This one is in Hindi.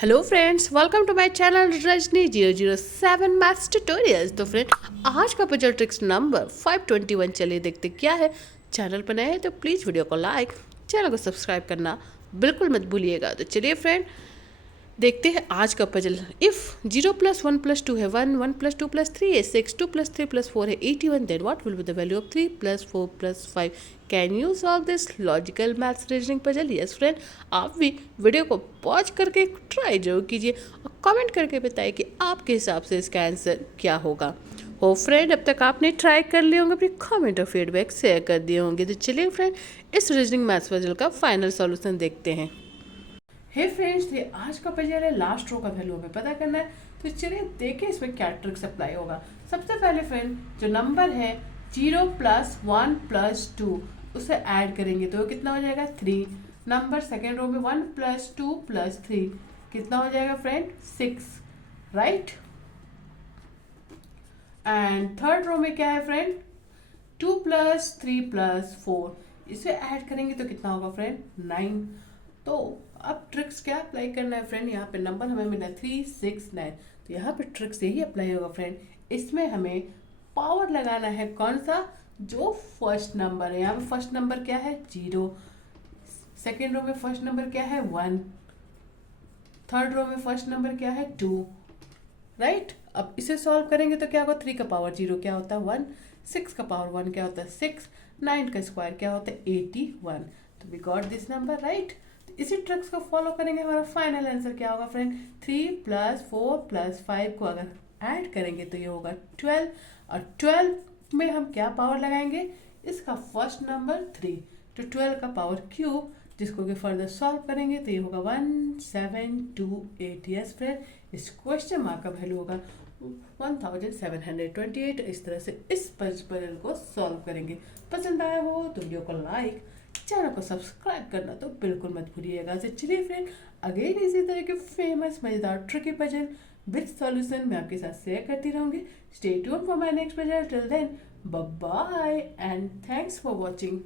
Hello friends, welcome to my channel Rajni 007 maths tutorials. तो फ्रेंड, आज का पजल ट्रिक्स नंबर 521 चलिए देखते क्या है। चैनल पर नए हैं तो प्लीज़ वीडियो को लाइक, चैनल को सब्सक्राइब करना बिल्कुल मत भूलिएगा। तो चलिए फ्रेंड, देखते हैं आज का पजल। इफ़ 0+1+2 है 1, 1+2+3 है 6, 2+3+4 है 81, then what will be the value of 3+4+5। Can you solve this logical maths reasoning puzzle? Yes friend, आप भी वीडियो को पॉज करके ट्राई जरूर कीजिए और कमेंट करके बताइए कि आपके हिसाब से इसका आंसर क्या होगा। हो फ्रेंड, अब तक आपने ट्राई कर लिए होंगे, अपनी कमेंट और फीडबैक शेयर कर दिए होंगे। तो चलिए फ्रेंड, इस रीजनिंग मैथ्स पजल का फाइनल सॉल्यूशन देखते हैं। हे फ्रेंड्स, ये आज का पजल है, लास्ट रो का वैल्यू हमें पता करना है। तो चलिए देखें इसमें क्या ट्रिक्स अप्लाई होगा। सबसे पहले फ्रेंड, जो नंबर है 0+1+2 उसे ऐड करेंगे तो कितना हो जाएगा 3। नंबर सेकेंड रो में 1+2+3 कितना हो जाएगा friend 6, right. And third row में क्या है फ्रेंड 2+3+4 इसे ऐड करेंगे तो कितना होगा फ्रेंड 9। तो अब ट्रिक्स क्या अप्लाई करना है फ्रेंड, यहाँ पे नंबर हमें मिला 3, 6, 9, तो यहाँ पे ट्रिक्स यही अप्लाई होगा फ्रेंड। इसमें हमें पावर लगाना है कौन सा, जो फर्स्ट नंबर है। यहाँ पे फर्स्ट नंबर क्या है 0, सेकेंड रो में फर्स्ट नंबर क्या है 1, थर्ड रो में फर्स्ट नंबर क्या है 2, राइट। अब इसे सॉल्व करेंगे तो क्या होगा 3 का पावर 0 क्या होता है 1, 6 का पावर 1 क्या होता है 6, 9 का स्क्वायर क्या होता है 81। तो we got this number, right. इसी ट्रिक्स को फॉलो करेंगे, हमारा फाइनल आंसर क्या होगा फ्रेंड 3+4+5 को अगर ऐड करेंगे तो ये होगा 12, और 12 में हम क्या पावर लगाएंगे, इसका फर्स्ट नंबर 3, तो 12 का पावर क्यूब, जिसको कि फर्दर सॉल्व करेंगे तो ये होगा 1728। यस फ्रेंड, इस क्वेश्चन मार्क का वैल्यू होगा 1728। इस तरह से इस पजल को सॉल्व करेंगे। पसंद आया हो तो वीडियो को लाइक, चैनल को सब्सक्राइब करना तो बिल्कुल मत भूलिएगा। तो चलिए फ्रेंड, अगेन इसी तरह के फेमस मजेदार ट्रिकी पजल विद सॉल्यूशन मैं आपके साथ शेयर करती रहूंगी। Stay tuned for my next puzzle. Till then, bye bye and thanks for watching.